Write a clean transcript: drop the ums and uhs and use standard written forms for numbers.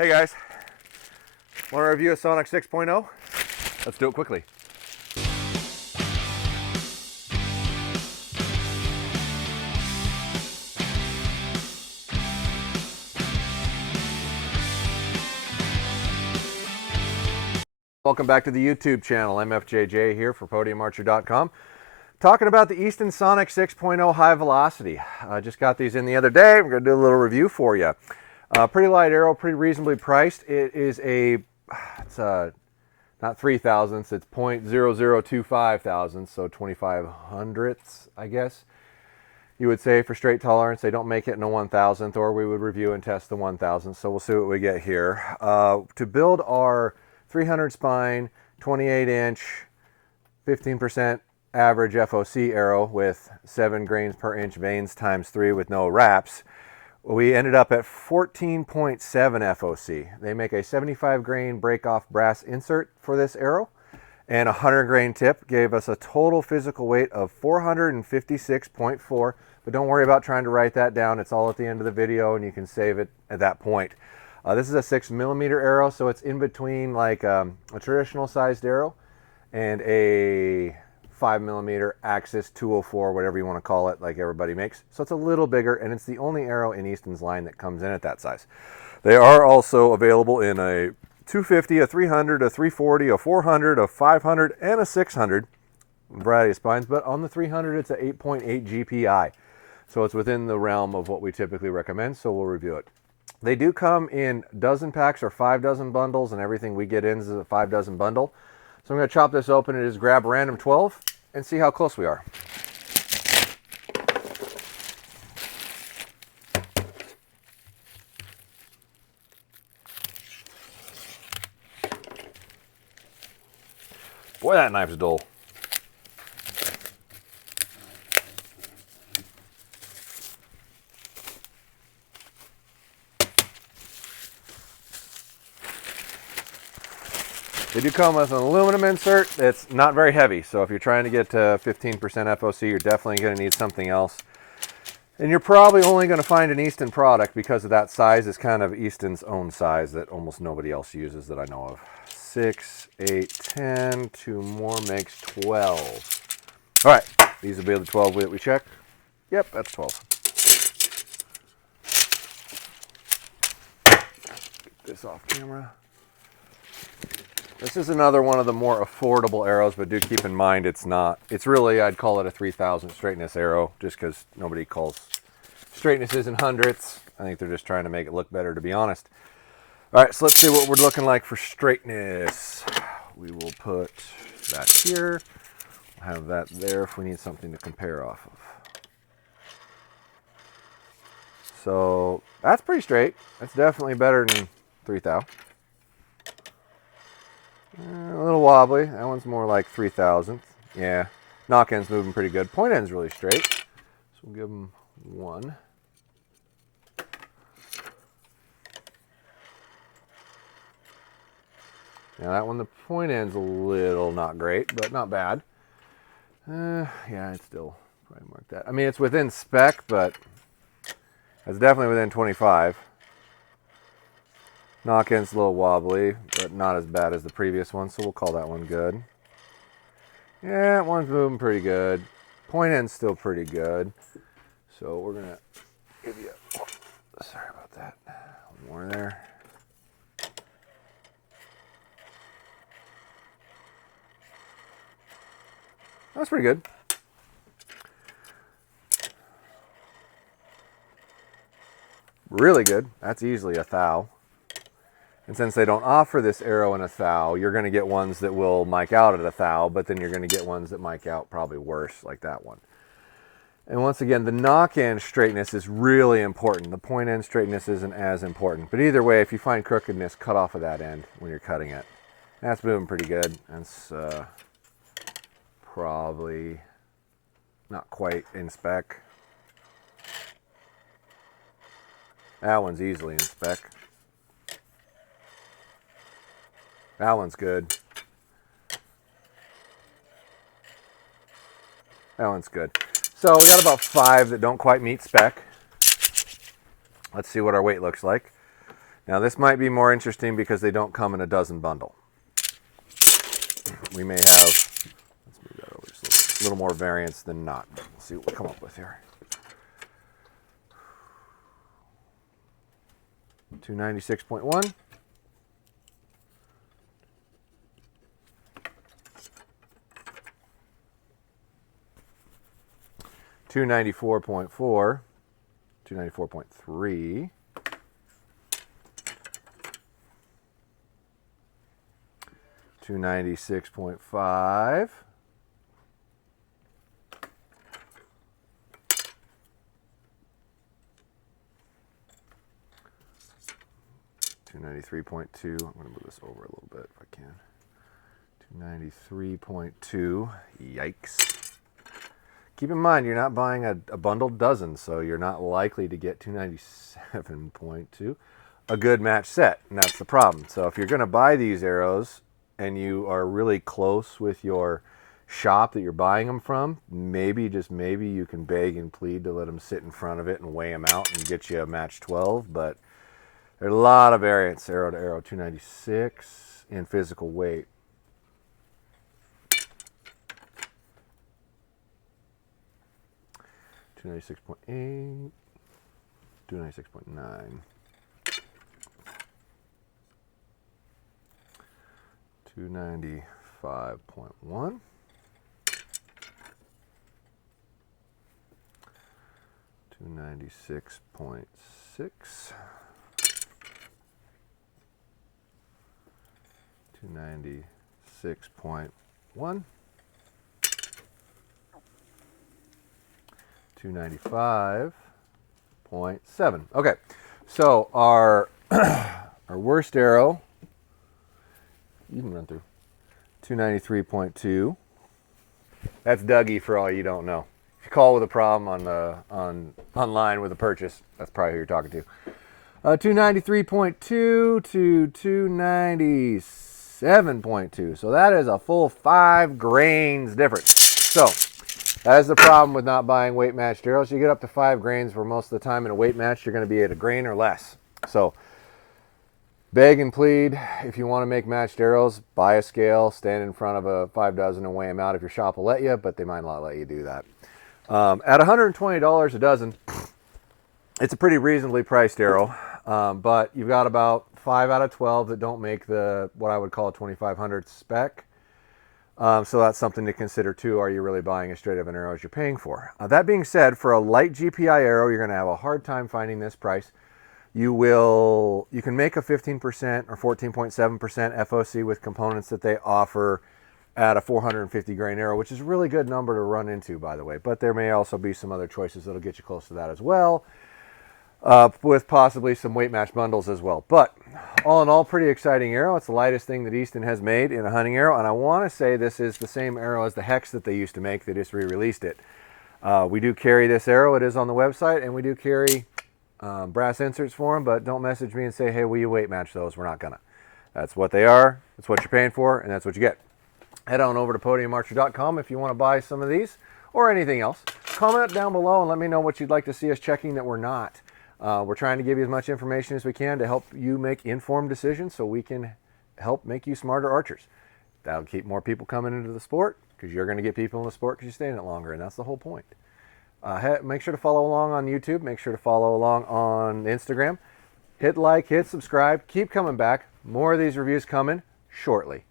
Hey guys, want to review a Sonic 6.0? Let's do it quickly. Welcome back to the YouTube channel. MFJJ here for PodiumArcher.com. Talking about the Easton Sonic 6.0 High Velocity. I just got these in the other day. We're going to do a little review for you. Pretty light arrow, pretty reasonably priced. It is it's not 3 thousandths, it's 0.0025 thousandths, so 25 hundredths, I guess. You would say for straight tolerance, they don't make it in a 1,000th, or we would review and test the 1,000th, so we'll see what we get here. To build our 300 spine, 28 inch, 15% average F.O.C arrow with 7 grains per inch vanes times 3 with no wraps, we ended up at 14.7 F.O.C. They make a 75 grain break-off brass insert for this arrow, and a 100 grain tip gave us a total physical weight of 456.4. But don't worry about trying to write that down. It's all at the end of the video, and you can save it at that point. This is a 6mm arrow, so it's in between like a traditional sized arrow and a 5mm Axis 204, whatever you want to call it, like everybody makes. So it's a little bigger, and it's the only arrow in Easton's line that comes in at that size. They are also available in a 250, a 300, a 340, a 400, a 500, and a 600 variety of spines. But on the 300, it's an 8.8 GPI. So it's within the realm of what we typically recommend, so we'll review it. They do come in dozen packs or 5 dozen bundles, and everything we get in is a 5 dozen bundle. So I'm going to chop this open and just grab a random 12 and see how close we are. Boy, that knife's dull. They do come with an aluminum insert. It's not very heavy, so if you're trying to get to 15% F.O.C, you're definitely going to need something else. And you're probably only going to find an Easton product because of that size. Is kind of Easton's own size that almost nobody else uses that I know of. 6, 8, 10, 2 more makes 12. All right, these will be the 12 that we check. Yep, that's 12. Get this off camera. This is another one of the more affordable arrows, but do keep in mind it's not. It's really, I'd call it a 3,000 straightness arrow, just because nobody calls straightnesses in hundredths. I think they're just trying to make it look better, to be honest. All right, so let's see what we're looking like for straightness. We will put that here. We'll have that there if we need something to compare off of. So that's pretty straight. That's definitely better than 3,000. A little wobbly. That one's more like 3,000th. Yeah, knock end's moving pretty good. Point end's really straight. So we'll give them 1. Now that one, the point end's a little not great, but not bad. Yeah, it's still probably mark that. I mean, it's within spec, but it's definitely within 25. Knock end's a little wobbly, but not as bad as the previous one, so we'll call that one good. Yeah, that one's moving pretty good. Point end's still pretty good. So we're gonna give you, sorry about that, one more there. That's pretty good. Really good. That's easily a thou. And since they don't offer this arrow in a thou, you're going to get ones that will mic out at a thou, but then you're going to get ones that mic out probably worse, like that one. And once again, the knock end straightness is really important. The point end straightness isn't as important. But either way, if you find crookedness, cut off of that end when you're cutting it. That's moving pretty good. That's probably not quite in spec. That one's easily in spec. That one's good. That one's good. So we got about 5 that don't quite meet spec. Let's see what our weight looks like. Now this might be more interesting because they don't come in a dozen bundle. We may have, let's move that over just a little more variance than not. We'll see what we come up with here. 296.1. 294.4, 294.3, 296.5, 293.2. I'm going to move this over a little bit if I can. 293.2. Yikes. Keep in mind, you're not buying a bundled dozen, so you're not likely to get 297.2, a good match set, and that's the problem. So if you're going to buy these arrows and you are really close with your shop that you're buying them from, maybe, just maybe, you can beg and plead to let them sit in front of it and weigh them out and get you a match 12, but there's a lot of variance, arrow to arrow. 296 in physical weight. 296.8, 296.9, 295.1, 296.6, 296.1, 295.7. Okay, so our our worst arrow, you can run through, 293.2. That's Dougie for all you don't know. If you call with a problem online with a purchase, that's probably who you're talking to. 293.2 to 297.2. So that is a full 5 grains difference. So that is the problem with not buying weight matched arrows. You get up to 5 grains, where most of the time in a weight match you're going to be at a grain or less. So beg and plead, if you want to make matched arrows, buy a scale, stand in front of a 5 dozen and weigh them out if your shop will let you, but they might not let you do that. At $120 a dozen, it's a pretty reasonably priced arrow, but you've got about 5 out of 12 that don't make the, what I would call a 2500 spec. So that's something to consider too. Are you really buying as straight of an arrow as you're paying for? That being said, for a light GPI arrow, you're going to have a hard time finding this price. You can make a 15% or 14.7% F.O.C. with components that they offer at a 450 grain arrow, which is a really good number to run into, by the way. But there may also be some other choices that'll get you close to that as well, with possibly some weight match bundles as well. But all in all, pretty exciting arrow. It's the lightest thing that Easton has made in a hunting arrow, and I want to say this is the same arrow as the Hex that they used to make. They just re-released it. We do carry this arrow. It is on the website, and we do carry brass inserts for them, but don't message me and say, hey, will you weight match those? We're not gonna. That's what they are. That's what you're paying for, and that's what you get. Head on over to podiumarcher.com if you want to buy some of these or anything else. Comment down below and let me know what you'd like to see us checking that we're not. We're trying to give you as much information as we can to help you make informed decisions so we can help make you smarter archers. That'll keep more people coming into the sport, because you're going to get people in the sport because you stay in it longer, and that's the whole point. Make sure to follow along on YouTube. Make sure to follow along on Instagram. Hit like, hit subscribe. Keep coming back. More of these reviews coming shortly.